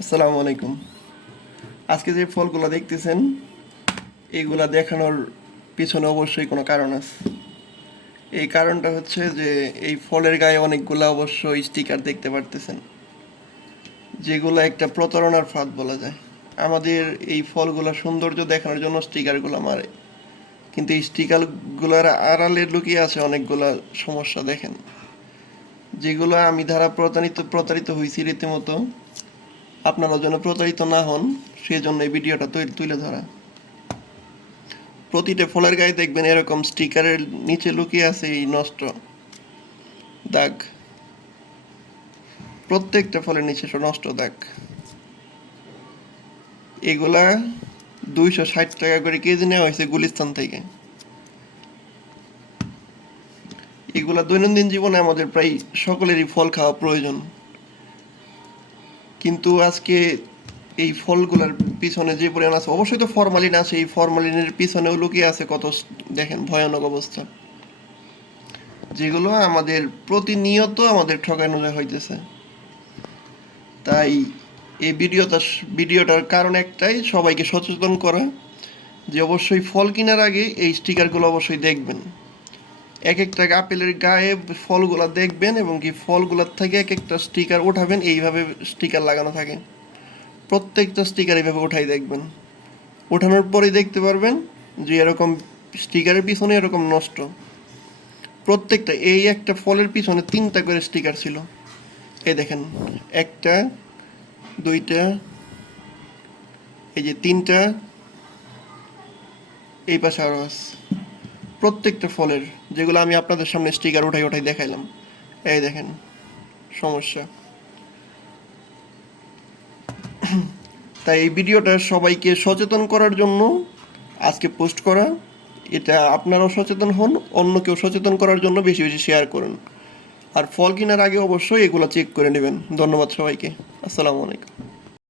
আসসালামু আলাইকুম। আজকে যে ফলগুলো দেখতেছেন এইগুলা দেখানোর পিছনে অবশ্যই কোনো কারণ আছে। এই কারণটা হচ্ছে যে এই ফলের গায়ে অনেকগুলা অবশ্য স্টিকার দেখতে পারতেছেন, যেগুলো একটা প্রতারণার ফাঁদ বলা যায়। আমাদের এই ফলগুলা সৌন্দর্য দেখানোর জন্য স্টিকারগুলো মারে, কিন্তু এই স্টিকারগুলোর আড়ালে লুকিয়ে আছে অনেকগুলা সমস্যা। দেখেন, যেগুলো আমি দ্বারা প্রতারিত হয়েছি রীতিমতো। আপনারা যেন প্রতারিত না হন সেজন্য এই ভিডিওটা তুলে ধরা। প্রতিটা ফলের গায়ে দেখবেন এরকম স্টিকারের নিচে লুকিয়ে আছে এই নষ্ট দাগ। প্রত্যেকটা ফলের নিচে নষ্ট দাগ। এগুলা 260 টাকা করে কেজি নেওয়া হয়েছে গুলিস্তান থেকে। এগুলা দৈনন্দিন জীবনে আমাদের প্রায় সকলেরই ফল খাওয়া প্রয়োজন, কিন্তু আজকে এই ফলগুলার পিছনে যে পরিমাণ আছে, অবশ্যই তো ফরমালিন আছে, এই ফরমালিনের পিছনেও লুকিয়ে আছে কত দেখেন ভয়ানক অবস্থা, যেগুলো আমাদের প্রতিনিয়ত আমাদের ঠকানো হইতেছে। তাই এই ভিডিওটার কারণ একটাই, সবাইকে সচেতন করা যে অবশ্যই ফল কেনার আগে এই স্টিকারগুলো অবশ্যই দেখবেন। এক একটা আপেলের গায়ে ফলগুলা দেখবেন এবং কি ফলগুলোর থেকে এক একটা স্টিকার ওঠাবেন, এইভাবে স্টিকার লাগানো থাকে। প্রত্যেকটা স্টিকার এইভাবে ওঠাই দেখবেন। ওঠানোর পরেই দেখতে পারবেন যে এরকম স্টিকারের পিছনে এরকম নষ্ট। প্রত্যেকটা এই একটা ফলের পিছনে 3টা করে স্টিকার ছিল। এই দেখেন, একটা, দুইটা, এই যে 3টা, এই পাশে আরও আছে। প্রত্যেকটা ফলের, যেগুলো আমি আপনাদের সামনে স্টিকার উঠাই উঠাই দেখাইলাম, এই দেখেন সমস্যা। তাই এই ভিডিওটা সবাইকে সচেতন করার জন্য আজকে পোস্ট করা। এটা আপনারাও সচেতন হন, অন্য কেউ সচেতন করার জন্য বেশি বেশি শেয়ার করুন। আর ফল কেনার আগে অবশ্যই এগুলো চেক করে নেবেন। ধন্যবাদ সবাইকে। আসসালামু আলাইকুম।